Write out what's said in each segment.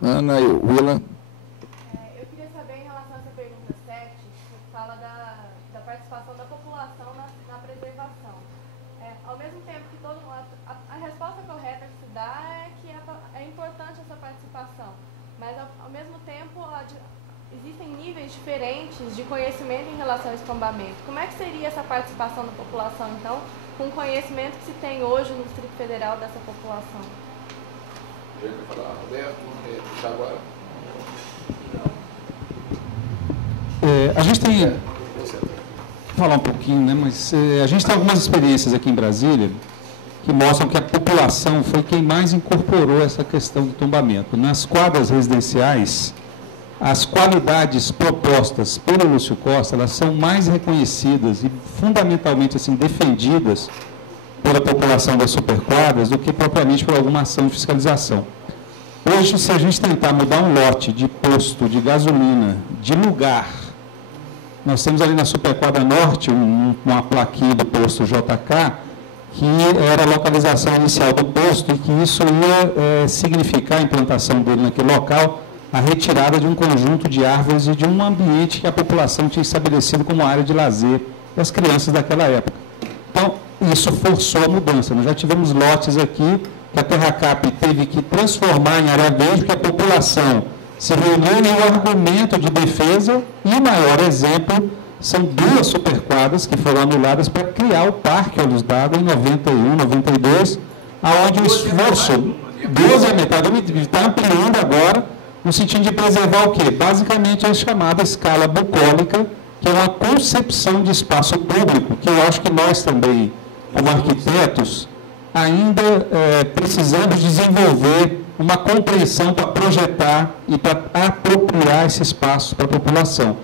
Ana e Willa. Eu queria saber, em relação a essa pergunta 7, que fala da participação da população na preservação. Ao mesmo tempo que todo mundo... A resposta correta que se dá é que é importante essa participação, mas, ao mesmo tempo, existem níveis diferentes de conhecimento em relação ao estombamento. Como é que seria essa participação da população, então, com o conhecimento que se tem hoje no Distrito Federal dessa população? A gente tem... Vou falar um pouquinho, né? Mas a gente tem algumas experiências aqui em Brasília que mostram que a população foi quem mais incorporou essa questão do tombamento. Nas quadras residenciais, as qualidades propostas pelo Lúcio Costa, elas são mais reconhecidas e fundamentalmente assim, defendidas pela população das superquadras do que propriamente por alguma ação de fiscalização. Hoje, se a gente tentar mudar um lote de posto de gasolina, de lugar, nós temos ali na Superquadra Norte uma plaquinha do posto JK, que era a localização inicial do posto e que isso ia significar a implantação dele naquele local, a retirada de um conjunto de árvores e de um ambiente que a população tinha estabelecido como área de lazer das crianças daquela época. Então, isso forçou a mudança. Nós já tivemos lotes aqui que a Terracap teve que transformar em área verde, porque a população se reuniu em um argumento de defesa, e o maior exemplo são 2 superquadras que foram anuladas para criar o Parque Olhos d'Água em 91, 92, aonde o esforço, 12 é metade, está ampliando agora, no sentido de preservar o quê? Basicamente a chamada escala bucólica, que é uma concepção de espaço público, que eu acho que nós também, como arquitetos, ainda precisamos desenvolver uma compreensão para projetar e para apropriar esse espaço para a população.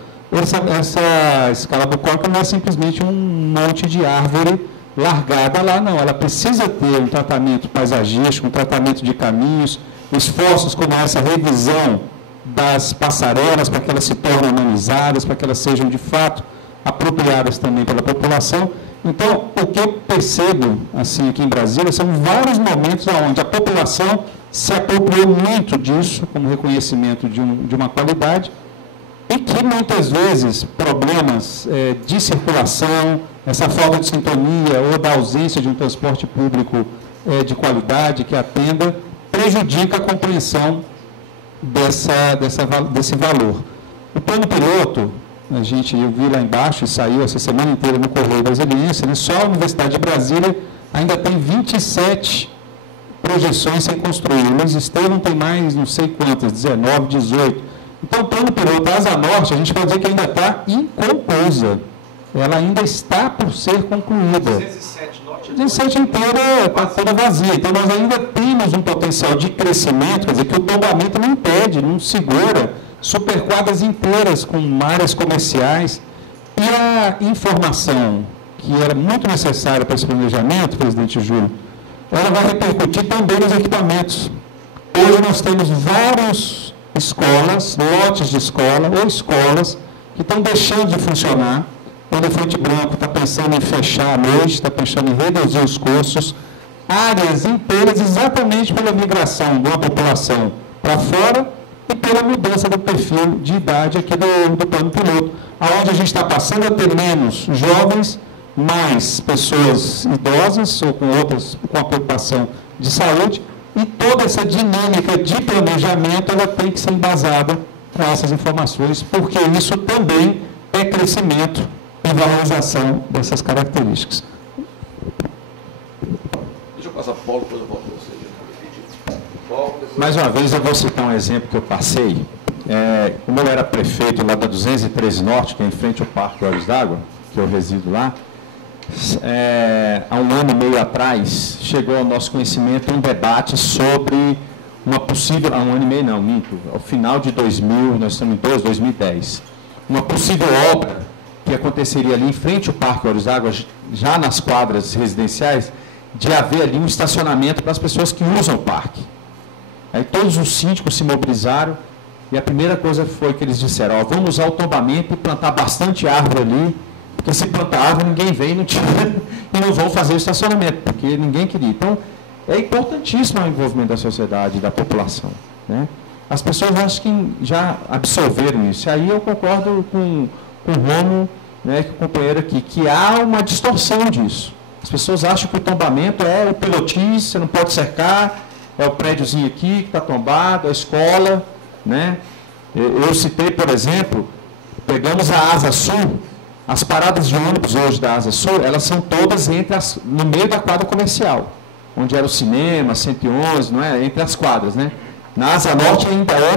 Essa escala bucólica não é simplesmente um monte de árvore largada lá, não. Ela precisa ter um tratamento paisagístico, um tratamento de caminhos, esforços como essa revisão das passarelas para que elas se tornem humanizadas, para que elas sejam, de fato, apropriadas também pela população. Então, o que eu percebo, assim, aqui em Brasília, são vários momentos onde a população se apropriou muito disso, como reconhecimento de uma qualidade, e que, muitas vezes, problemas de circulação, essa falta de sintonia ou da ausência de um transporte público de qualidade que atenda, prejudica a compreensão desse valor. O plano piloto, eu vi lá embaixo e saiu essa semana inteira no Correio Brasiliense, né? Só a Universidade de Brasília ainda tem 27 projeções sem construir. O Luiz Estevam tem mais não sei quantas, 19, 18. Então, o plano piloto da Asa Norte, a gente pode dizer que ainda está inconclusa. Ela ainda está por ser concluída. 17 inteira está toda vazia. Então, nós ainda temos um potencial de crescimento, quer dizer, que o tombamento não impede, não segura superquadras inteiras com áreas comerciais. E a informação que era muito necessária para esse planejamento, presidente Júlio, ela vai repercutir também nos equipamentos. Hoje nós temos várias escolas, lotes de escola ou escolas que estão deixando de funcionar. O Elefante Branco está pensando em fechar à noite, está pensando em reduzir os cursos, áreas inteiras exatamente pela migração de uma população para fora e pela mudança do perfil de idade aqui do plano piloto, onde a gente está passando a ter menos jovens, mais pessoas idosas ou com a preocupação de saúde, e toda essa dinâmica de planejamento ela tem que ser embasada para essas informações, porque isso também é crescimento e valorização dessas características. Deixa eu passar para o Paulo, depois eu volto para você. Paulo, mais uma vez eu vou citar um exemplo que eu passei. Como eu era prefeito lá da 213 Norte, que é em frente ao Parque Olhos d'Água, que eu resido lá, há um ano e meio atrás, chegou ao nosso conhecimento um debate sobre uma possível, há um ano e meio não, minto, ao final de 2000, nós estamos em 2010, uma possível obra que aconteceria ali em frente ao Parque Olhos d'Água, já nas quadras residenciais, de haver ali um estacionamento para as pessoas que usam o parque. Aí todos os síndicos se mobilizaram e a primeira coisa foi que eles disseram, ó, vamos usar o tombamento e plantar bastante árvore ali, porque se plantar árvore ninguém vem e não tira, e não vão fazer o estacionamento, porque ninguém queria. Então, é importantíssimo o envolvimento da sociedade, da população, né? As pessoas acho que já absorveram isso. E aí eu concordo com o Romo, né, que o companheiro aqui, que há uma distorção disso. As pessoas acham que o tombamento é o pilotis, você não pode cercar, é o prédiozinho aqui que está tombado, a escola, né? Eu citei, por exemplo, pegamos a Asa Sul, as paradas de ônibus hoje da Asa Sul, elas são todas no meio da quadra comercial, onde era o cinema, 111, não é? Entre as quadras, né? Na Asa Norte ainda é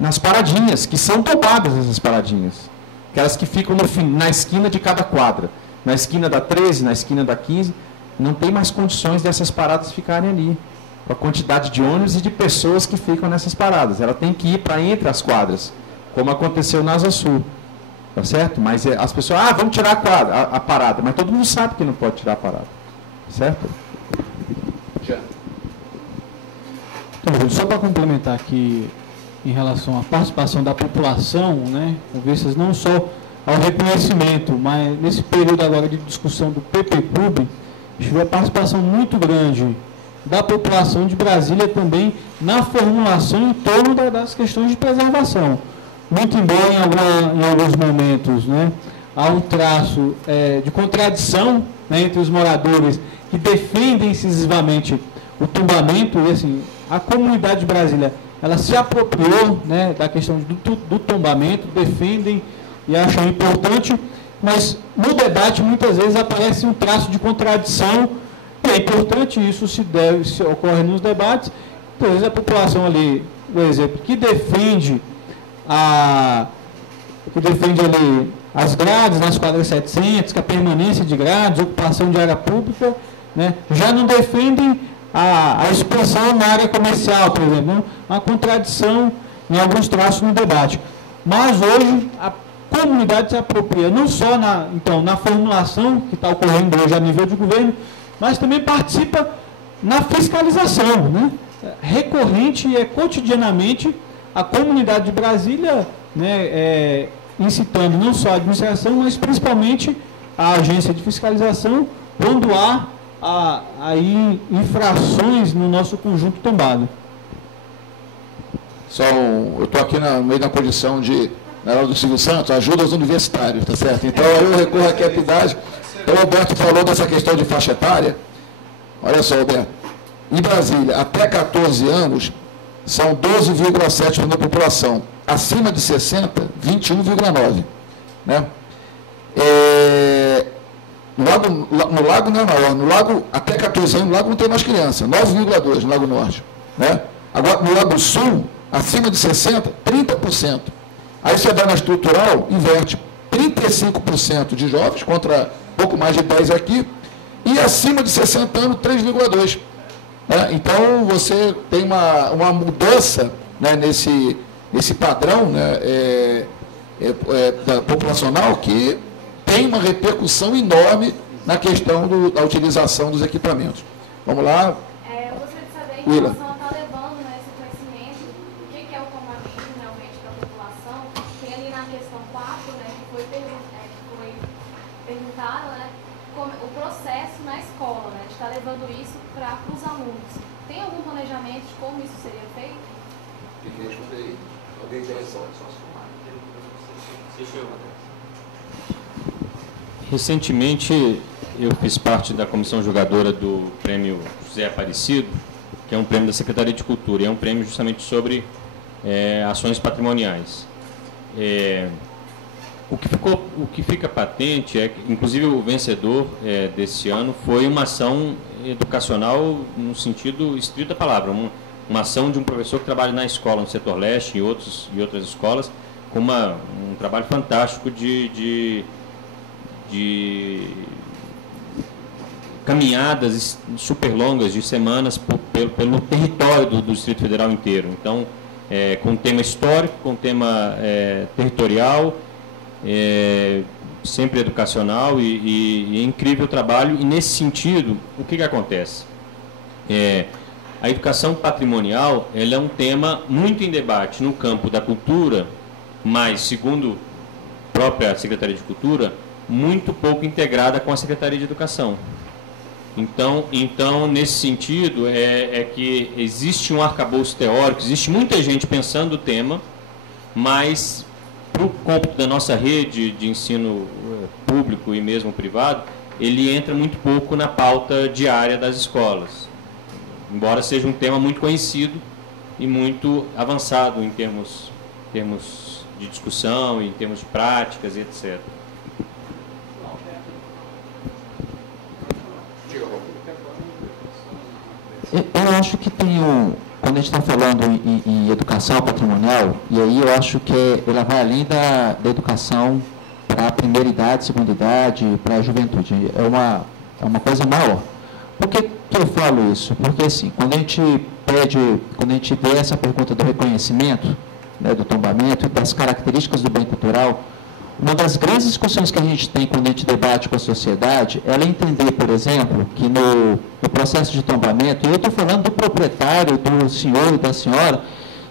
nas paradinhas, que são tombadas essas paradinhas. Aquelas que ficam na esquina de cada quadra. Na esquina da 13, na esquina da 15, não tem mais condições dessas paradas ficarem ali. Com a quantidade de ônibus e de pessoas que ficam nessas paradas. Ela tem que ir para entre as quadras, como aconteceu na Asa Sul. Tá certo? Mas as pessoas, vamos tirar a parada. Mas todo mundo sabe que não pode tirar a parada. Certo? Já. Então, só para complementar aqui em relação à participação da população, né, com vistas não só ao reconhecimento, mas nesse período agora de discussão do PPClub, tive a participação muito grande da população de Brasília também na formulação em torno das questões de preservação. Muito embora em alguns momentos, né, há um traço de contradição, né, entre os moradores que defendem incisivamente o tombamento, e assim, a comunidade de Brasília, ela se apropriou, né, da questão do tombamento, defendem e acham importante, mas no debate muitas vezes aparece um traço de contradição, e é importante, isso se ocorre nos debates, por exemplo, a população ali, por exemplo, que defende ali as grades nas quadras 700, que a permanência de grades, ocupação de área pública, né, já não defendem a expansão na área comercial, por exemplo, uma contradição em alguns traços no debate. Mas hoje a comunidade se apropria não só na formulação que está ocorrendo hoje a nível de governo, mas também participa na fiscalização, né? Recorrente e cotidianamente a comunidade de Brasília, né, incitando não só a administração, mas principalmente a agência de fiscalização, quando há aí infrações no nosso conjunto tombado. Eu estou aqui no meio da condição na hora do Silvio Santos, ajuda aos universitários, tá certo? Então eu recorro aqui à idade. Então o Alberto falou dessa questão de faixa etária. Olha só, Alberto, em Brasília, até 14 anos, são 12,7% da população. Acima de 60, 21,9%. Né? No Lago não é maior. No Lago, até 14 anos, no Lago não tem mais criança. 9,2% no Lago Norte. Né? Agora, no Lago Sul, acima de 60, 30%. Aí você dá na estrutural, inverte 35% de jovens, contra pouco mais de 10% aqui, e acima de 60 anos, 3,2%. Né? Então, você tem uma mudança, né, nesse padrão, né, populacional que tem uma repercussão enorme na questão da utilização dos equipamentos. Vamos lá. Eu gostaria de saber em relação a estar levando, né, esse conhecimento, o que é o tombamento realmente da população. Tem ali na questão 4, né, que foi perguntado, né, o processo na escola, né, de estar levando isso para os alunos. Tem algum planejamento de como isso seria feito? Tem que responder aí. Alguém tem resposta? Recentemente, eu fiz parte da comissão julgadora do prêmio José Aparecido, que é um prêmio da Secretaria de Cultura, e é um prêmio justamente sobre ações patrimoniais. O que fica patente é que, inclusive, o vencedor desse ano foi uma ação educacional no sentido estrito da palavra, uma ação de um professor que trabalha na escola, no setor leste e outras escolas, com um trabalho fantástico de caminhadas super longas, de semanas, pelo território do Distrito Federal inteiro. Então, com tema histórico, com tema territorial, sempre educacional e incrível trabalho. E, nesse sentido, o que acontece? A educação patrimonial ela é um tema muito em debate no campo da cultura, mas, segundo a própria Secretaria de Cultura, muito pouco integrada com a Secretaria de Educação. Então nesse sentido, que existe um arcabouço teórico, existe muita gente pensando o tema, mas para o cômputo da nossa rede de ensino público e mesmo privado, ele entra muito pouco na pauta diária das escolas, embora seja um tema muito conhecido e muito avançado em termos de discussão, em termos de práticas e etc. Eu acho que quando a gente está falando em educação patrimonial, e aí eu acho que ela vai além da educação para a primeira idade, segunda idade, para a juventude. É uma coisa maior. Por que eu falo isso? Porque, assim, quando a gente vê essa pergunta do reconhecimento, né, do tombamento, das características do bem cultural, uma das grandes discussões que a gente tem quando a gente debate com a sociedade é entender, por exemplo, que no processo de tombamento, e eu estou falando do proprietário, do senhor e da senhora,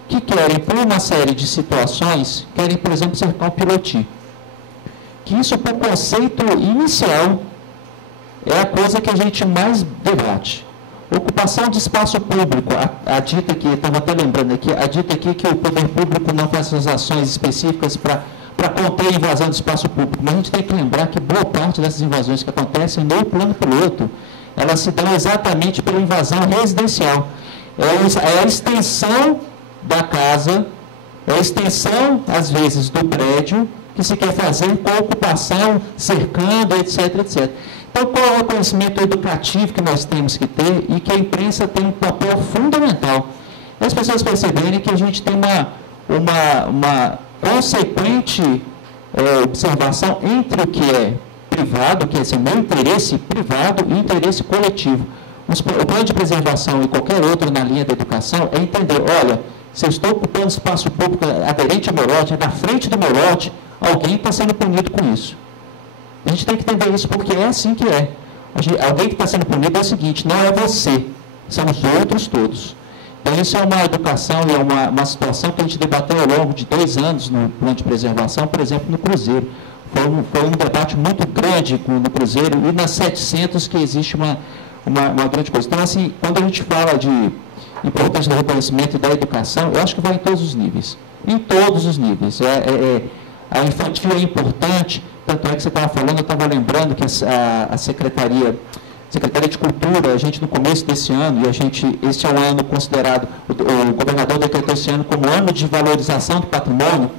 que querem, por uma série de situações, querem, por exemplo, cercar um pilotis. Que isso, por conceito inicial, é a coisa que a gente mais debate. Ocupação de espaço público, a dita aqui, estava até lembrando aqui, a dita aqui que o poder público não faz essas ações específicas para conter a invasão do espaço público. Mas a gente tem que lembrar que boa parte dessas invasões que acontecem no plano piloto, elas se dão exatamente pela invasão residencial. É a extensão da casa, é a extensão, às vezes, do prédio, que se quer fazer com a ocupação, cercando, etc, etc. Então, qual é o conhecimento educativo que nós temos que ter e que a imprensa tem um papel fundamental? As pessoas perceberem que a gente tem uma consequente observação entre o que é privado, que é o meu interesse privado, e o interesse coletivo. O plano de preservação e qualquer outro na linha da educação é entender, olha, se eu estou ocupando espaço público aderente ao meu lote, é na frente do meu lote, alguém está sendo punido com isso. A gente tem que entender isso, porque é assim que é. Alguém que está sendo punido é o seguinte, não é você, são os outros todos. Então, isso é uma educação e é uma situação que a gente debateu ao longo de 2 anos no plano de preservação, por exemplo, no Cruzeiro. Foi um debate muito grande no Cruzeiro e nas 700 que existe uma grande coisa. Então, assim, quando a gente fala de importância do reconhecimento e da educação, eu acho que vai em todos os níveis. Em todos os níveis. A infantil é importante, tanto é que você estava falando, eu estava lembrando que a Secretaria de Cultura, a gente no começo desse ano, e esse é um ano considerado, o governador decretou esse ano como ano de valorização do patrimônio,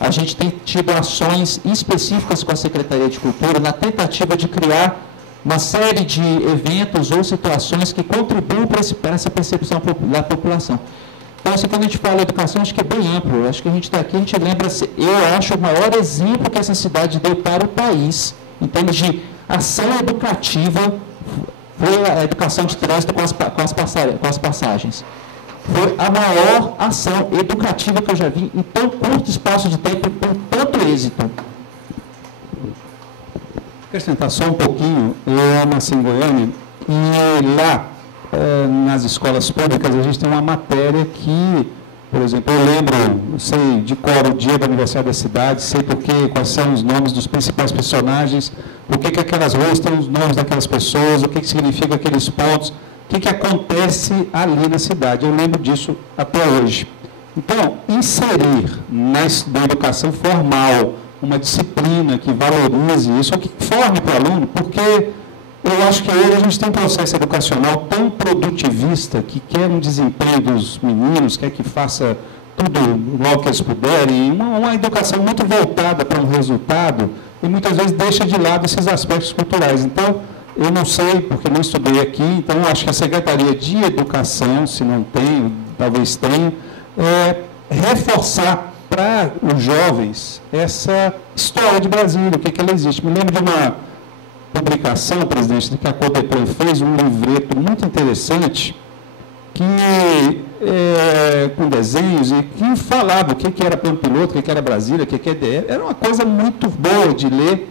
a gente tem tido ações específicas com a Secretaria de Cultura na tentativa de criar uma série de eventos ou situações que contribuem para essa percepção da população. Então, assim, quando a gente fala de educação, acho que é bem amplo. Acho que a gente está aqui, a gente lembra, eu acho, o maior exemplo que essa cidade deu para o país, em termos de ação educativa, foi a educação de trânsito com as passagens. Foi a maior ação educativa que eu já vi em tão curto espaço de tempo, com tanto êxito. Acrescentar só um pouquinho, eu nasci em Goiânia, e lá, nas escolas públicas, a gente tem uma matéria que, por exemplo, eu lembro, sei de cor o dia do aniversário da cidade, sei quais são os nomes dos principais personagens, por que aquelas ruas têm os nomes daquelas pessoas, o que significa aqueles pontos, o que acontece ali na cidade. Eu lembro disso até hoje. Então, inserir na educação formal uma disciplina que valorize isso, ou que forme para o aluno, porque eu acho que hoje a gente tem um processo educacional tão produtivista que quer um desempenho dos meninos, quer que faça tudo logo que eles puderem, uma educação muito voltada para um resultado e muitas vezes deixa de lado esses aspectos culturais. Então, eu não sei, porque não estudei aqui, então eu acho que a Secretaria de Educação, se não tem, talvez tenha, reforçar para os jovens essa história de Brasília, o que ela existe. Me lembro de uma publicação, presidente, que a Codeplan fez, um livreto muito interessante, que com desenhos, e que falava o que era plano piloto, o que era Brasília, o que é DE. Era uma coisa muito boa de ler,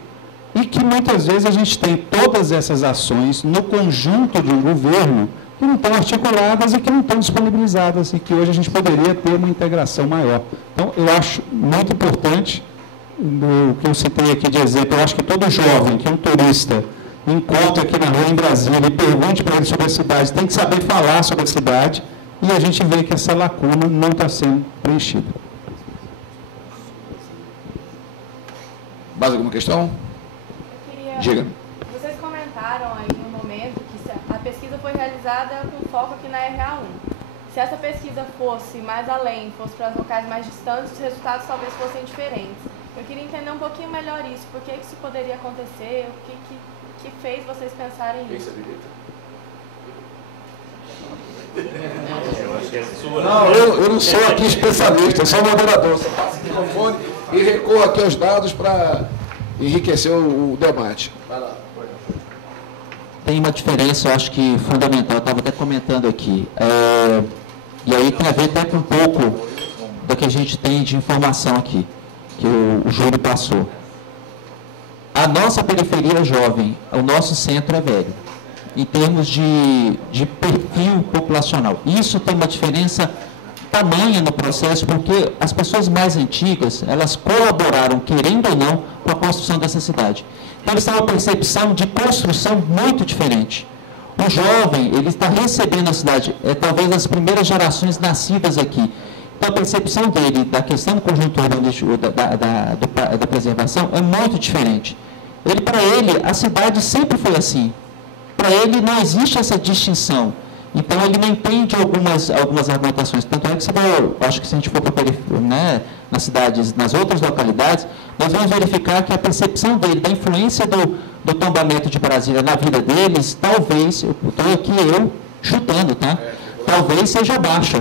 e que muitas vezes a gente tem todas essas ações no conjunto de um governo que não estão articuladas e que não estão disponibilizadas, e que hoje a gente poderia ter uma integração maior. Então, eu acho muito importante, o que eu citei aqui de exemplo, eu acho que todo jovem que é um turista encontra aqui na rua em Brasília e pergunte para ele sobre a cidade, tem que saber falar sobre a cidade, e a gente vê que essa lacuna não está sendo preenchida. Mais alguma questão? Diga. Vocês comentaram aí no momento que a pesquisa foi realizada com foco aqui na RA1. Se essa pesquisa fosse mais além, fosse para os locais mais distantes, os resultados talvez fossem diferentes. Eu queria entender um pouquinho melhor isso, por que isso poderia acontecer, o que fez vocês pensarem nisso. Não, eu não sou aqui especialista, eu sou moderador, só passo o microfone e recorro aqui aos dados para enriquecer o debate. Vai lá. Tem uma diferença, eu acho que fundamental, eu estava até comentando aqui, e aí tem a ver até com um pouco do que a gente tem de informação aqui, que o Júlio passou. A nossa periferia é jovem, o nosso centro é velho, em termos de perfil populacional. Isso tem uma diferença tamanha no processo, porque as pessoas mais antigas, elas colaboraram, querendo ou não, com a construção dessa cidade. Então, eles têm uma percepção de construção muito diferente. O jovem, ele está recebendo a cidade, talvez as primeiras gerações nascidas aqui. Então, a percepção dele da questão do conjuntura da preservação é muito diferente. Para ele, a cidade sempre foi assim. Para ele, não existe essa distinção. Então, ele não entende algumas argumentações. Tanto é que você acho que se a gente for para nas cidades, nas outras localidades, nós vamos verificar que a percepção dele, da influência do tombamento de Brasília na vida deles, talvez, eu estou aqui chutando, tá? Talvez seja baixa.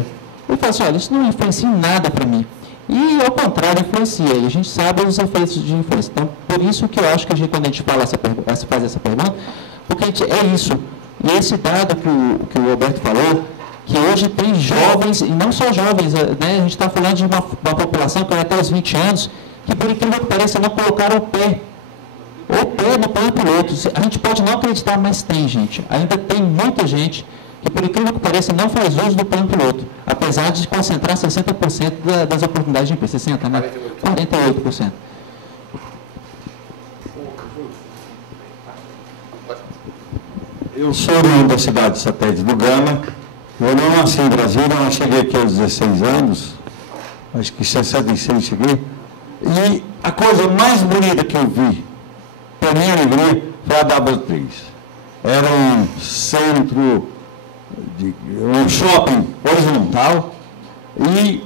Ele fala assim, olha, isso não influencia em nada para mim. E, ao contrário, influencia. E a gente sabe os efeitos de influência. Então, por isso que eu acho que quando a gente faz essa pergunta, porque é isso. E esse dado que o Roberto falou, que hoje tem jovens, e não só jovens, né, a gente está falando de uma população que vai até os 20 anos, que por incrível que pareça não colocaram o pé no plano piloto. A gente pode não acreditar, mas tem gente. Ainda tem muita gente que por incrível que pareça não faz uso do plano piloto, apesar de concentrar 60% das oportunidades de emprego. 60%, né? 48%. Eu sou da cidade satélite do Gama. Eu não nasci em Brasília, eu cheguei aqui aos 16 anos, acho que em 66 cheguei. E a coisa mais bonita que eu vi, para minha alegria, foi a W3. Era um centro, um shopping horizontal, e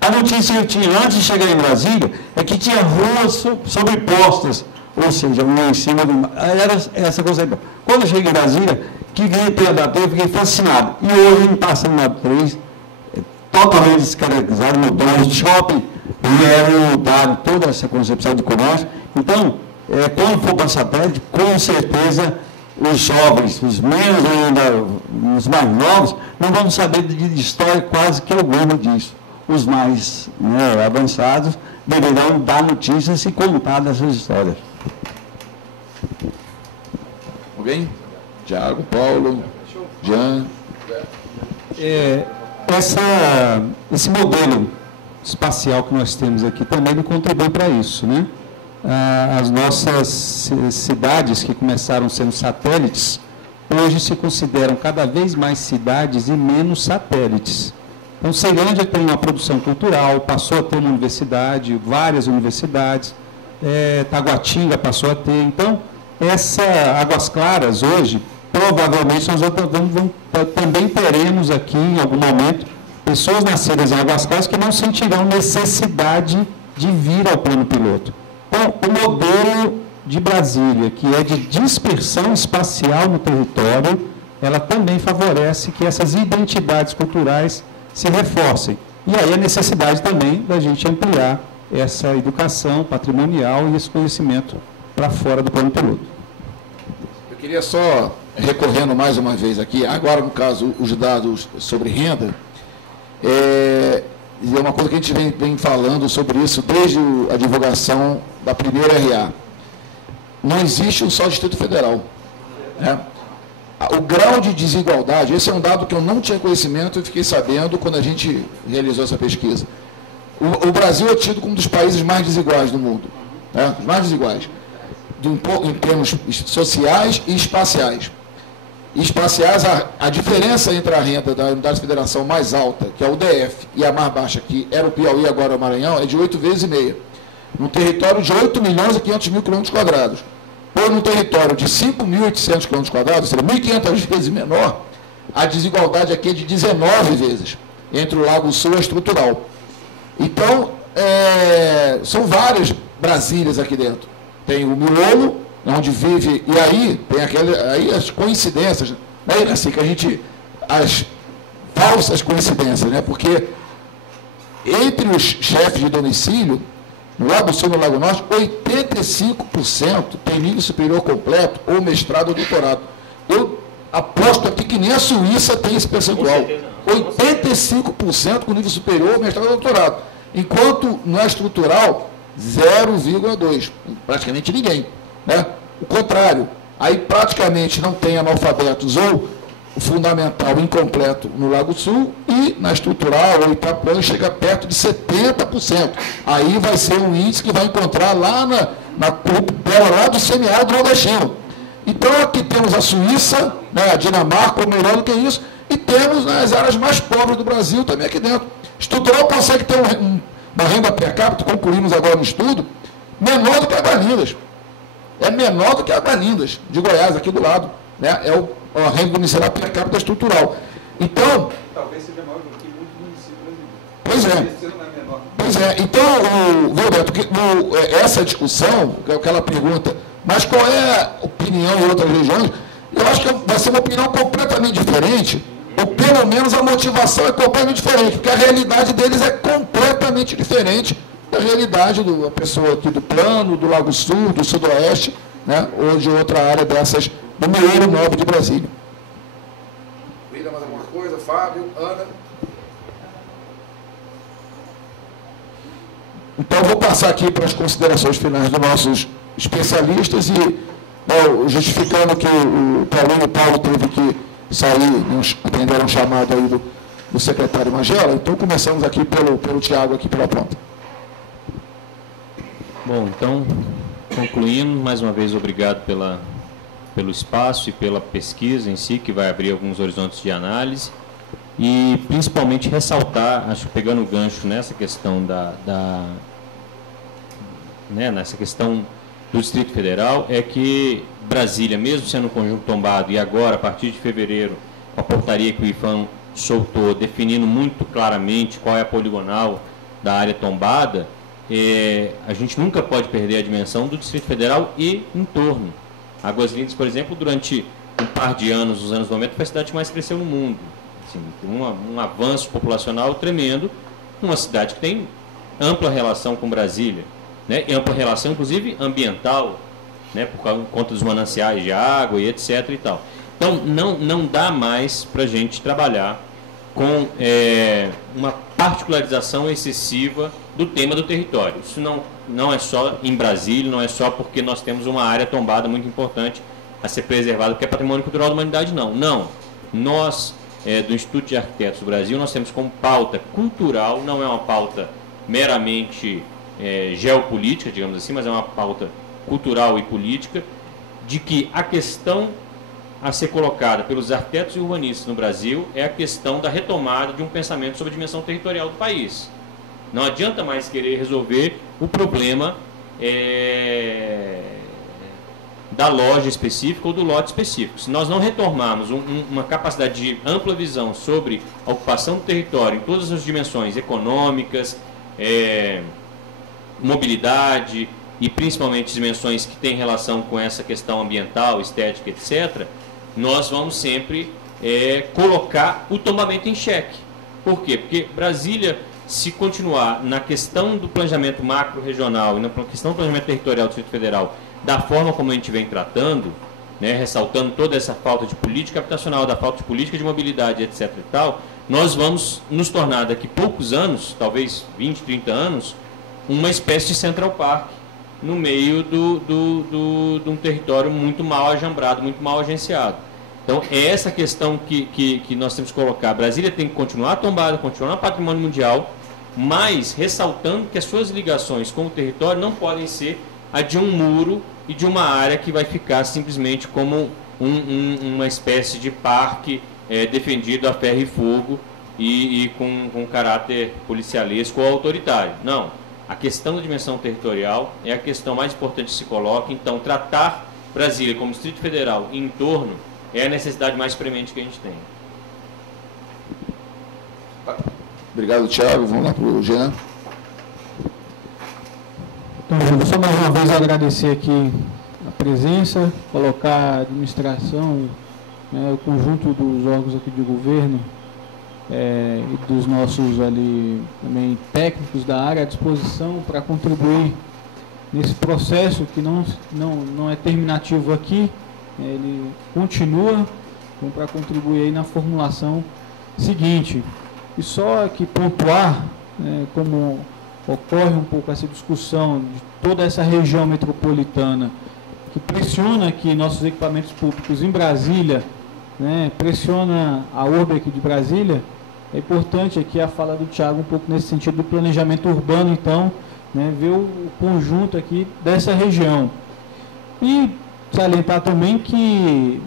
a notícia que eu tinha antes de chegar em Brasília é que tinha ruas sobrepostas, ou seja, uma em cima do mar. Era essa coisa. Quando eu cheguei em Brasília, que ganhei pela W3, eu fiquei fascinado. E hoje, passando na W3, totalmente descaracterizado, mudou o shopping, e era mudado toda essa concepção de comércio. Então, quando for para satélite, com certeza, os jovens, os menos ainda, os mais novos, não vão saber de história quase que alguma disso. Os mais avançados deverão dar notícias e contar dessas histórias. Alguém? Tiago, Paulo, Jean. Esse modelo espacial que nós temos aqui também não contribui para isso, né? As nossas cidades que começaram sendo satélites, hoje se consideram cada vez mais cidades e menos satélites. Então, Ceilândia tem uma produção cultural, passou a ter uma universidade, várias universidades, Taguatinga passou a ter. Então, Águas Claras, hoje, provavelmente nós também teremos aqui, em algum momento, pessoas nascidas em Águas Claras que não sentirão necessidade de vir ao plano piloto. Então, o modelo de Brasília, que é de dispersão espacial no território, ela também favorece que essas identidades culturais se reforcem. E aí a necessidade também da gente ampliar essa educação patrimonial e esse conhecimento para fora do plano piloto. Eu queria só, recorrendo mais uma vez aqui, agora no caso os dados sobre renda, E é uma coisa que a gente vem falando sobre isso desde a divulgação da primeira RA. Não existe um só Distrito Federal. Né? O grau de desigualdade, esse é um dado que eu não tinha conhecimento e fiquei sabendo quando a gente realizou essa pesquisa. O Brasil é tido como um dos países mais desiguais do mundo. Né? Os mais desiguais. Em termos sociais e espaciais. Espaciais, a diferença entre a renda da unidade de federação mais alta, que é o DF, e a mais baixa, que era o Piauí, agora o Maranhão, é de 8,5 vezes. Num território de 8.500.000 km². Ou num território de 5.800 km², ou seja, 1.500 vezes menor, a desigualdade aqui é de 19 vezes, entre o Lago Sul e a estrutural. Então, são várias Brasílias aqui dentro. Tem o miolo, onde vive, e aí tem as coincidências, né, assim, que a gente, as falsas coincidências, né, porque entre os chefes de domicílio, no Lago Sul e no Lago Norte, 85% tem nível superior completo, ou mestrado ou doutorado. Eu aposto aqui que nem a Suíça tem esse percentual. 85% com nível superior, mestrado ou doutorado. Enquanto não é estrutural, 0,2%. Praticamente ninguém. Né? O contrário, aí praticamente não tem analfabetos ou o fundamental incompleto no Lago Sul e na estrutural ou Itapuã chega perto de 70%. Aí vai ser um índice que vai encontrar lá na corruptela lá do semiárido nordestino. Então aqui temos a Suíça, né, a Dinamarca, ou melhor do que isso, e temos nas áreas mais pobres do Brasil também aqui dentro. Estrutural consegue ter uma renda per capita, concluímos agora no estudo, menor do que a Galindas. É menor do que a Galindas, de Goiás, aqui do lado. Né? É a renda municipal per capita estrutural. Então... Talvez seja maior do que muitos municípios brasileiros. Pois é. Então, Roberto, essa discussão, aquela pergunta, mas qual é a opinião em outras regiões? Eu acho que vai ser uma opinião completamente diferente, ou pelo menos a motivação é completamente diferente, porque a realidade deles é completamente diferente da realidade da pessoa aqui do Plano, do Lago Sul, do Sudoeste, né, ou de outra área dessas, do meio nobre de Brasília. William, mais alguma coisa? Fábio, Ana? Então, eu vou passar aqui para as considerações finais dos nossos especialistas e, justificando que o Paulinho e o Paulo teve que sair, atenderam um chamado aí do secretário Magela, então começamos aqui pelo Tiago, aqui pela pronta. Bom, então, concluindo, mais uma vez, obrigado pelo espaço e pela pesquisa em si, que vai abrir alguns horizontes de análise, e principalmente ressaltar, acho que pegando o gancho nessa questão nessa questão do Distrito Federal, é que Brasília, mesmo sendo um conjunto tombado, e agora, a partir de fevereiro, com a portaria que o IFAM soltou, definindo muito claramente qual é a poligonal da área tombada, a gente nunca pode perder a dimensão do Distrito Federal e em torno. Águas Lindas, por exemplo, durante um par de anos, nos anos 90, foi a cidade que mais cresceu no mundo. Assim, um avanço populacional tremendo, uma cidade que tem ampla relação com Brasília, né? E ampla relação, inclusive, ambiental, né? Por conta dos mananciais de água e etc. e tal. Então, não dá mais para a gente trabalhar com uma particularização excessiva do tema do território. Isso não é só em Brasília, não é só porque nós temos uma área tombada muito importante a ser preservada, porque é patrimônio cultural da humanidade, não. Não. Nós, do Instituto de Arquitetos do Brasil, nós temos como pauta cultural, não é uma pauta meramente geopolítica, digamos assim, mas é uma pauta cultural e política, de que a questão a ser colocada pelos arquitetos e urbanistas no Brasil é a questão da retomada de um pensamento sobre a dimensão territorial do país. Não adianta mais querer resolver o problema da loja específica ou do lote específico. Se nós não retomarmos uma capacidade de ampla visão sobre a ocupação do território em todas as dimensões econômicas, mobilidade e principalmente dimensões que têm relação com essa questão ambiental, estética, etc., nós vamos sempre colocar o tombamento em xeque. Por quê? Porque Brasília, se continuar na questão do planejamento macro-regional e na questão do planejamento territorial do Distrito Federal, da forma como a gente vem tratando, né, ressaltando toda essa falta de política habitacional, da falta de política de mobilidade, etc. e tal, nós vamos nos tornar daqui a poucos anos, talvez 20, 30 anos, uma espécie de Central Park no meio de um território muito mal ajambrado, muito mal agenciado. Então, é essa questão que nós temos que colocar. Brasília tem que continuar tombada, continuar patrimônio mundial, mas ressaltando que as suas ligações com o território não podem ser a de um muro e de uma área que vai ficar simplesmente como uma espécie de parque defendido a ferro e fogo e com caráter policialesco ou autoritário. Não. A questão da dimensão territorial é a questão mais importante que se coloca. Então, tratar Brasília como Distrito Federal e em torno é a necessidade mais premente que a gente tem. Obrigado, Thiago. Vamos lá para o Jean. Então, Júlio, só mais uma vez agradecer aqui a presença, colocar a administração, o conjunto dos órgãos aqui de governo e dos nossos ali também técnicos da área à disposição para contribuir nesse processo que não é terminativo aqui, ele continua para contribuir aí na formulação seguinte. E só aqui pontuar como ocorre um pouco essa discussão de toda essa região metropolitana que pressiona aqui nossos equipamentos públicos em Brasília, pressiona a urbe aqui de Brasília. É importante aqui a fala do Thiago um pouco nesse sentido do planejamento urbano, então, ver o conjunto aqui dessa região. E salientar também que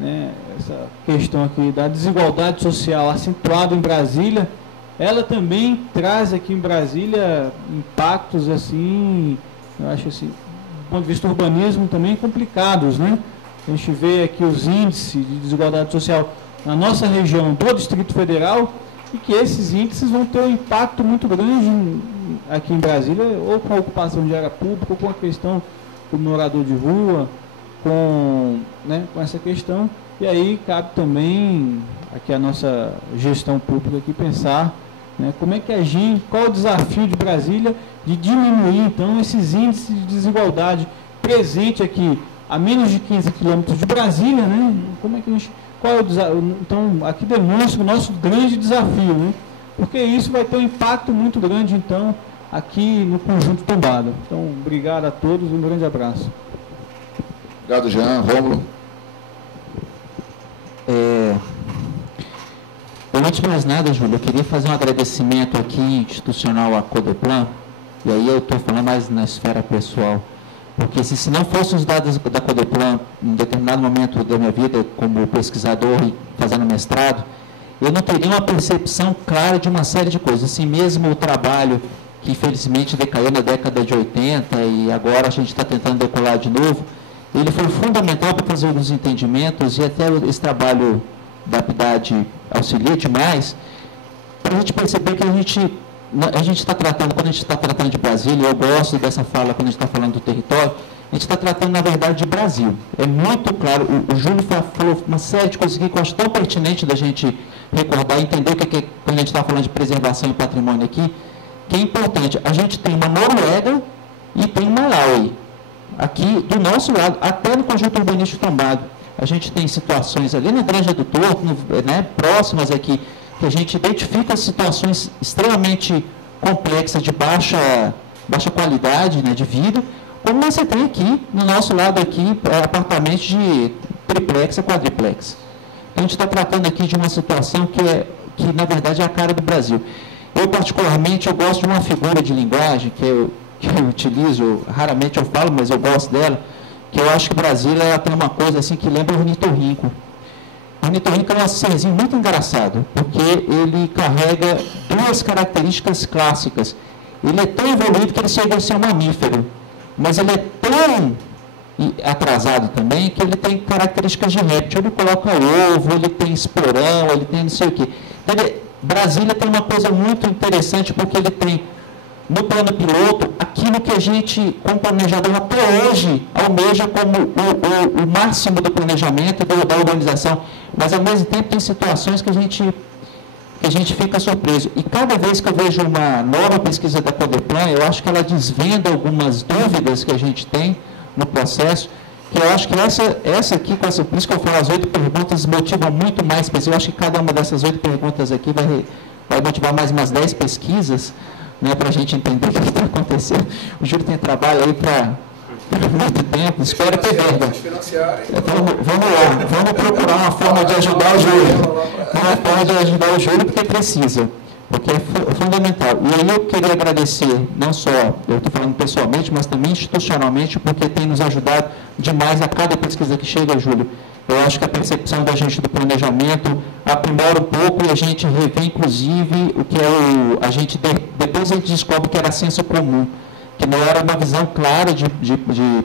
essa questão aqui da desigualdade social acentuada em Brasília, ela também traz aqui em Brasília impactos, assim, eu acho assim, do ponto de vista do urbanismo também complicados, A gente vê aqui os índices de desigualdade social na nossa região do Distrito Federal e que esses índices vão ter um impacto muito grande aqui em Brasília, ou com a ocupação de área pública, ou com a questão do morador de rua, com essa questão. E aí cabe também aqui a nossa gestão pública aqui pensar como é que a gente, qual o desafio de Brasília de diminuir então esses índices de desigualdade presente aqui a menos de 15 quilômetros de Brasília, Como é que a gente, qual é o desafio? Então aqui demonstra o nosso grande desafio, Porque isso vai ter um impacto muito grande então aqui no conjunto tombado. Então obrigado a todos, um grande abraço. Obrigado, Jean. Rômulo. Antes de mais nada, Júlio, eu queria fazer um agradecimento aqui institucional à Codeplan, e aí eu estou falando mais na esfera pessoal, porque se não fossem os dados da Codeplan, em determinado momento da minha vida, como pesquisador e fazendo mestrado, eu não teria uma percepção clara de uma série de coisas. Assim mesmo o trabalho que infelizmente decaiu na década de 80 e agora a gente está tentando decolar de novo, ele foi fundamental para fazer alguns entendimentos e até esse trabalho da PIDAD auxilia demais para a gente perceber que a gente está tratando, quando a gente está tratando de Brasília, eu gosto dessa fala quando a gente está falando do território, a gente está tratando na verdade de Brasil. É muito claro, o Júlio falou uma série de coisas aqui que eu acho tão pertinente da gente recordar e entender o que quando a gente está falando de preservação e patrimônio aqui, que é importante. A gente tem uma Noruega e tem Malawi. Aqui, do nosso lado, até no conjunto urbanístico tombado, a gente tem situações ali na Granja do Torto, próximas aqui, que a gente identifica situações extremamente complexas, de baixa qualidade de vida, como você tem aqui, no nosso lado aqui, apartamentos de triplex a quadriplex. Então, a gente está tratando aqui de uma situação que na verdade, é a cara do Brasil. Eu, particularmente, eu gosto de uma figura de linguagem que eu utilizo, raramente eu falo, mas eu gosto dela, que eu acho que Brasília ela tem uma coisa assim que lembra o ornitorrinco. O ornitorrinco é um serzinho muito engraçado, porque ele carrega duas características clássicas. Ele é tão evoluído que ele chega a ser um mamífero, mas ele é tão atrasado também que ele tem características de réptil. Ele coloca ovo, ele tem esporão, ele tem não sei o quê. Então, Brasília tem uma coisa muito interessante, porque ele tem no plano piloto, aquilo que a gente, como planejador, até hoje, almeja como o máximo do planejamento da organização, mas, ao mesmo tempo, tem situações que a gente fica surpreso. E cada vez que eu vejo uma nova pesquisa da Codeplan, eu acho que ela desvenda algumas dúvidas que a gente tem no processo, que eu acho que essa aqui, por isso que eu falo, as 8 perguntas motivam muito mais, mas eu acho que cada uma dessas 8 perguntas aqui vai motivar mais umas 10 pesquisas, né, para a gente entender o que está acontecendo. O Júlio tem trabalho aí para muito tempo, espero ter verba. Vamos lá, vamos procurar uma forma de ajudar o Júlio. Uma forma de ajudar o Júlio, porque precisa, porque é fundamental. E aí eu queria agradecer, não só, eu estou falando pessoalmente, mas também institucionalmente, porque tem nos ajudado demais a cada pesquisa que chega, Júlio. Eu acho que a percepção da gente do planejamento aprimora um pouco e a gente revê, inclusive, o que é depois a gente descobre que era senso comum, que não era uma visão clara de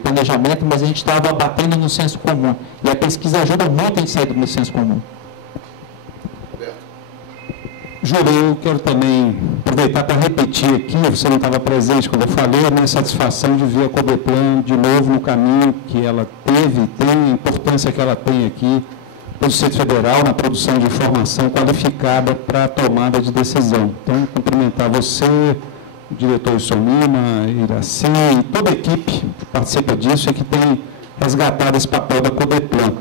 planejamento, mas a gente estava batendo no senso comum. E a pesquisa ajuda muito em sair do senso comum. Júlio, eu quero também aproveitar para repetir aqui, você não estava presente quando eu falei, a minha satisfação de ver a Codeplan de novo no caminho que ela teve, tem a importância que ela tem aqui no Distrito Federal, na produção de informação qualificada para a tomada de decisão. Então, cumprimentar você, o diretor Sonima, Iraci, e toda a equipe que participa disso e que tem resgatado esse papel da Codeplan.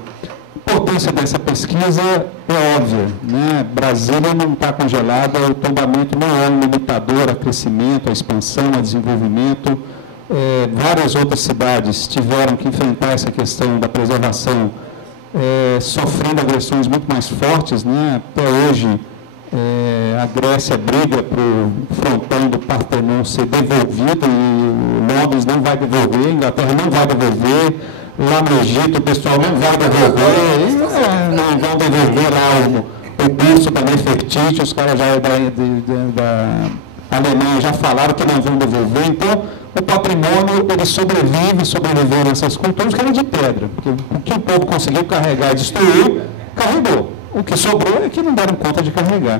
A importância dessa pesquisa é óbvia, né? Brasília não está congelada, o tombamento não é um limitador a crescimento, a expansão, a desenvolvimento. Várias outras cidades tiveram que enfrentar essa questão da preservação, sofrendo agressões muito mais fortes, né? Até hoje, a Grécia briga para o frontão do Partenon ser devolvido e Londres não vai devolver, a Inglaterra não vai devolver. Lá no Egito, o pessoal não vai devolver, não vão devolver lá o curso da Nefertiti, os caras já da Alemanha já falaram que não vão devolver. Então, o patrimônio, ele sobreviveu nessas culturas que eram de pedra. Porque o que o povo conseguiu carregar e destruiu, carregou. O que sobrou é que não deram conta de carregar.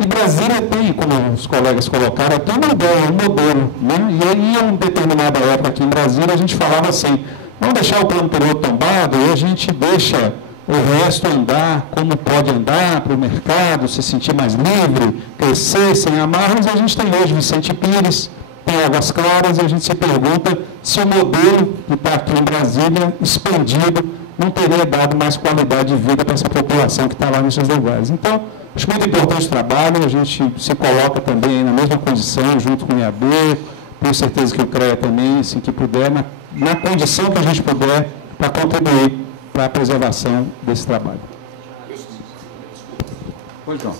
E Brasília tem, como os colegas colocaram, tem uma ideia, um modelo. Né? E aí, em uma determinada época aqui em Brasília, a gente falava assim, vamos deixar o plano piloto tombado e a gente deixa o resto andar como pode andar para o mercado, se sentir mais livre, crescer sem amarras. A gente tem hoje Vicente Pires, tem Águas Claras, e a gente se pergunta se o modelo que está aqui em Brasília, expandido, não teria dado mais qualidade de vida para essa população que está lá nesses lugares. Então, acho muito importante o trabalho, a gente se coloca também na mesma condição, junto com o IAB, tenho certeza que o CREA também, assim que puder, na condição que a gente puder, para contribuir para a preservação desse trabalho. Pois não.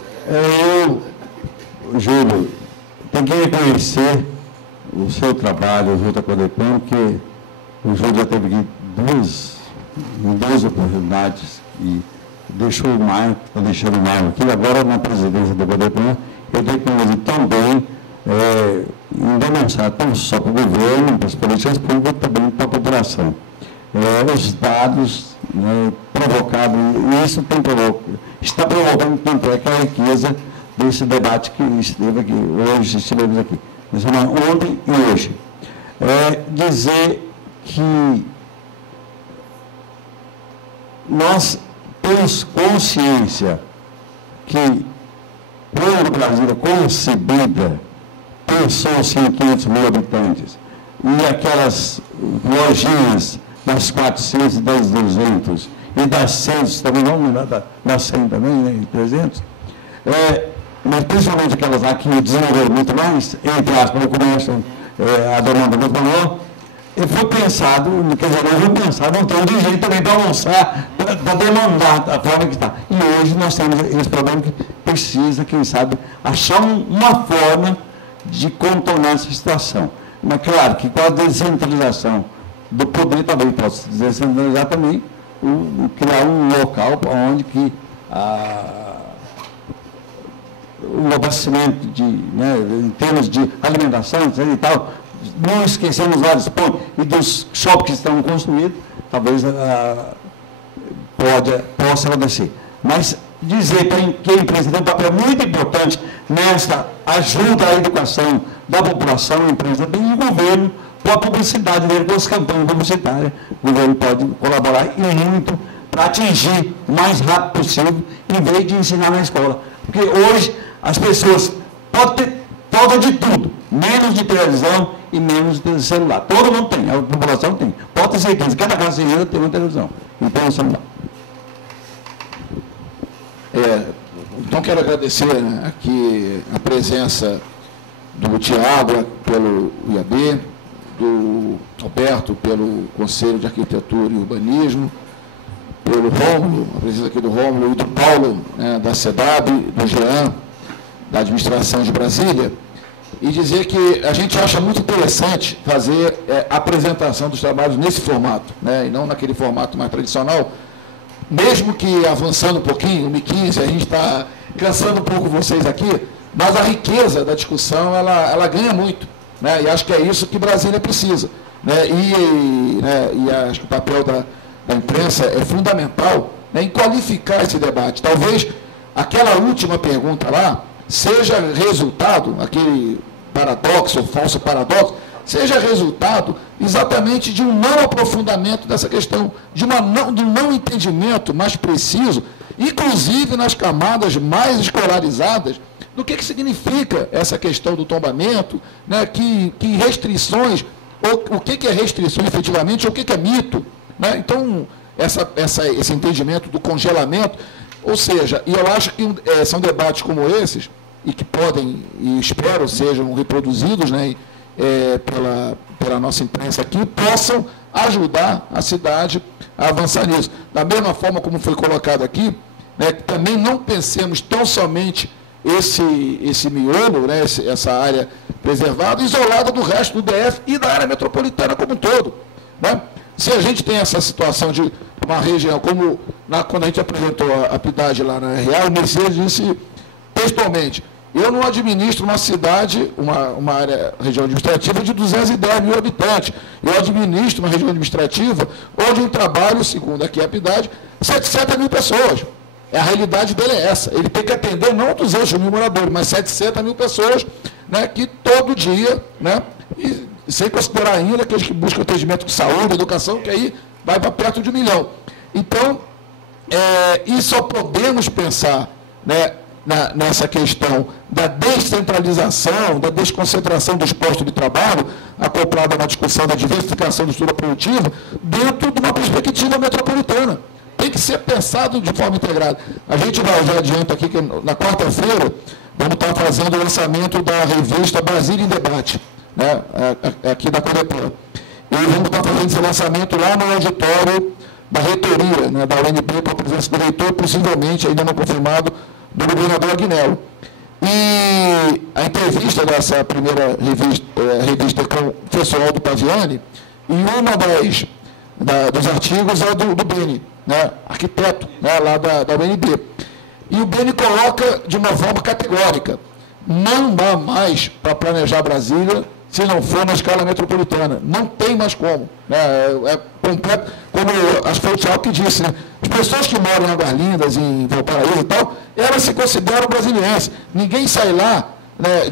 Júlio, tem que reconhecer o seu trabalho junto à Codeplan, que o Júlio já teve aqui em duas oportunidades e deixou o Maio, está deixando o Maio aqui, agora na presidência da Codeplan, ele reconhece também em demonstrar não só para o governo, para as políticas públicas, também para a população. Os dados provocados, e isso está provocando tanto é que a riqueza desse debate que esteve aqui, hoje estivemos aqui, ontem e hoje. Dizer que nós temos consciência que quando Brasília concebida, pensou-se em 500 mil habitantes, e aquelas lojinhas das 400 e das 200, e das 100 também, vamos lembrar das 100 também, né, 300, mas principalmente aquelas lá que desenvolveram muito mais, entre aspas, no comércio, a demanda muito maior, e foi pensado, quer dizer, nós vamos pensar num tanto de gente também para almoçar, para demandar da forma que está. E hoje nós temos esse problema que precisa, quem sabe, achar uma forma de contornar essa situação. Mas, claro, que com a descentralização do poder também, posso descentralizar também, criar um local onde que o abastecimento em termos de alimentação e tal, não esquecemos vários pontos, e dos shoppings que estão construídos, talvez possa acontecer. Mas dizer que a empresa tem um papel muito importante nessa ajuda à educação da população, a empresa tem, e o governo, com a publicidade dele, com as campanhas publicitárias, o governo pode colaborar e muito para atingir o mais rápido possível, em vez de ensinar na escola. Porque hoje as pessoas podem ter falta de tudo, menos de televisão e menos de celular. Todo mundo tem, a população tem. Pode ter certeza, cada casa sem renda tem uma televisão e tem um celular. Então, quero agradecer, né, aqui a presença do Tiago, pelo IAB, do Roberto, pelo Conselho de Arquitetura e Urbanismo, pelo Rômulo, a presença aqui do Rômulo e do Paulo, né, da CEDAB, do Jean, da Administração de Brasília, e dizer que a gente acha muito interessante fazer a apresentação dos trabalhos nesse formato, né, e não naquele formato mais tradicional, mesmo que avançando um pouquinho, 2015, a gente está cansando um pouco vocês aqui, mas a riqueza da discussão, ela ganha muito, né, e acho que é isso que Brasília precisa, né, e acho que o papel da imprensa é fundamental, né, em qualificar esse debate. Talvez aquela última pergunta lá seja resultado, aquele paradoxo, ou falso paradoxo, seja resultado exatamente de um não aprofundamento dessa questão, de um não entendimento mais preciso, inclusive nas camadas mais escolarizadas, do que significa essa questão do tombamento, né, que restrições, o que é restrição efetivamente, o que é mito. Né? Então, esse entendimento do congelamento, ou seja, e eu acho que são debates como esses, e que podem, e espero, sejam reproduzidos, né, pela nossa imprensa aqui, possam ajudar a cidade a avançar nisso. Da mesma forma como foi colocado aqui, né, também não pensemos tão somente esse miolo, né, essa área preservada, isolada do resto do DF e da área metropolitana como um todo. Né? Se a gente tem essa situação de uma região, como quando a gente apresentou a PIDAD lá na RA, o Messias disse textualmente: eu não administro uma cidade, uma região administrativa de 210 mil habitantes. Eu administro uma região administrativa onde eu trabalho, segundo aqui a PIDAD, 700 mil pessoas. A realidade dele é essa. Ele tem que atender não 200 mil moradores, mas 700 mil pessoas, né, que todo dia, né, e sem considerar ainda aqueles que buscam atendimento de saúde, educação, que aí vai para perto de 1 milhão. Então, e só podemos pensar, né, nessa questão da descentralização, da desconcentração dos postos de trabalho, acoplada na discussão da diversificação da estrutura produtiva, dentro de uma perspectiva metropolitana. Tem que ser pensado de forma integrada. A gente vai já adianta aqui que na quarta-feira vamos estar fazendo o lançamento da revista Brasília em Debate, né, aqui da Codepan. E vamos estar fazendo esse lançamento lá no auditório da reitoria, né, da UNB, com a presença do reitor, possivelmente, ainda não confirmado, do governador Agnello. E a entrevista dessa primeira revista com o pessoal do Paviani, e uma dos artigos é do Beni, né, arquiteto, né, lá da UNB. E o Beni coloca de uma forma categórica: não dá mais para planejar Brasília se não for na escala metropolitana. Não tem mais como. Né? É completo, como acho que foi o Thiago que disse, né? As pessoas que moram em Aguarlindas, em Valparaíso e tal, elas se consideram brasilienses. Ninguém sai lá, né,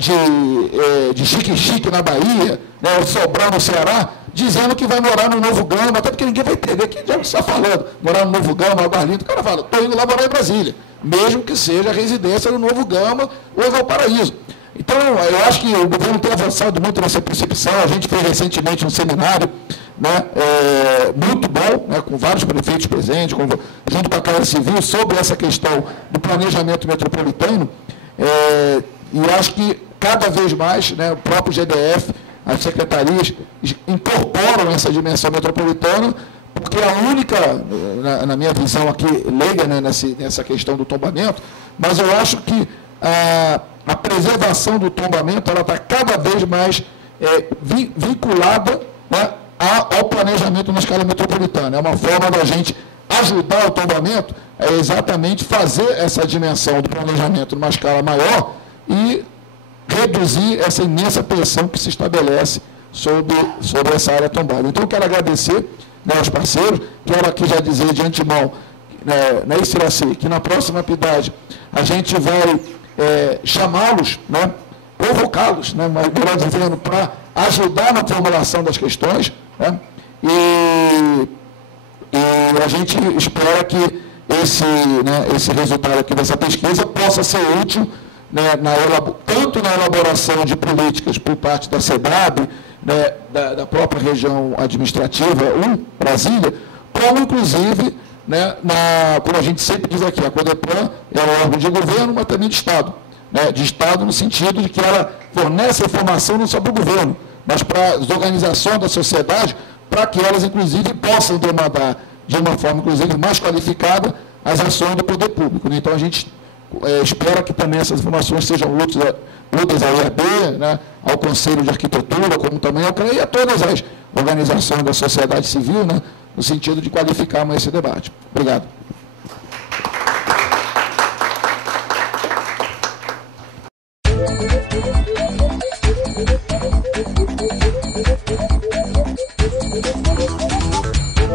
de Chique-Chique na Bahia, né, ou Sobral no Ceará, dizendo que vai morar no Novo Gama, até porque ninguém vai entender que já está falando. Morar no Novo Gama, Aguarlindas, o cara fala: estou indo lá morar em Brasília, mesmo que seja a residência do Novo Gama ou Valparaíso. Então, eu acho que o governo tem avançado muito nessa percepção. A gente fez recentemente um seminário, né, muito bom, né, com vários prefeitos presentes, junto com a Casa Civil, sobre essa questão do planejamento metropolitano. E eu acho que cada vez mais, né, o próprio GDF, as secretarias incorporam essa dimensão metropolitana, porque a única, na minha visão aqui, leiga, né, nessa questão do tombamento, mas eu acho que a preservação do tombamento está cada vez mais vinculada, né, ao planejamento na escala metropolitana. É uma forma da gente ajudar o tombamento, é exatamente fazer essa dimensão do planejamento numa escala maior e reduzir essa imensa pressão que se estabelece sobre essa área tombada. Então, eu quero agradecer, né, aos parceiros, quero aqui já dizer de antemão, né, Iraci, que na próxima PIDAD a gente vai chamá-los, né, convocá-los, né, mas melhor dizendo, para ajudar na formulação das questões, né, e a gente espera que esse resultado aqui dessa pesquisa possa ser útil, né, tanto na elaboração de políticas por parte da CEDAB, né, da própria região administrativa, Brasília, como, inclusive, né, como a gente sempre diz aqui, a CODEPLAN é um órgão de governo, mas também de Estado. Né, de Estado no sentido de que ela fornece informação não só para o governo, mas para as organizações da sociedade, para que elas, inclusive, possam demandar de uma forma, inclusive, mais qualificada as ações do poder público. Né? Então, a gente espera que também essas informações sejam úteis à IAB, né, ao Conselho de Arquitetura, como também ao CREA e a todas as organizações da sociedade civil, né, no sentido de qualificar mais esse debate. Obrigado.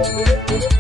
Thank you.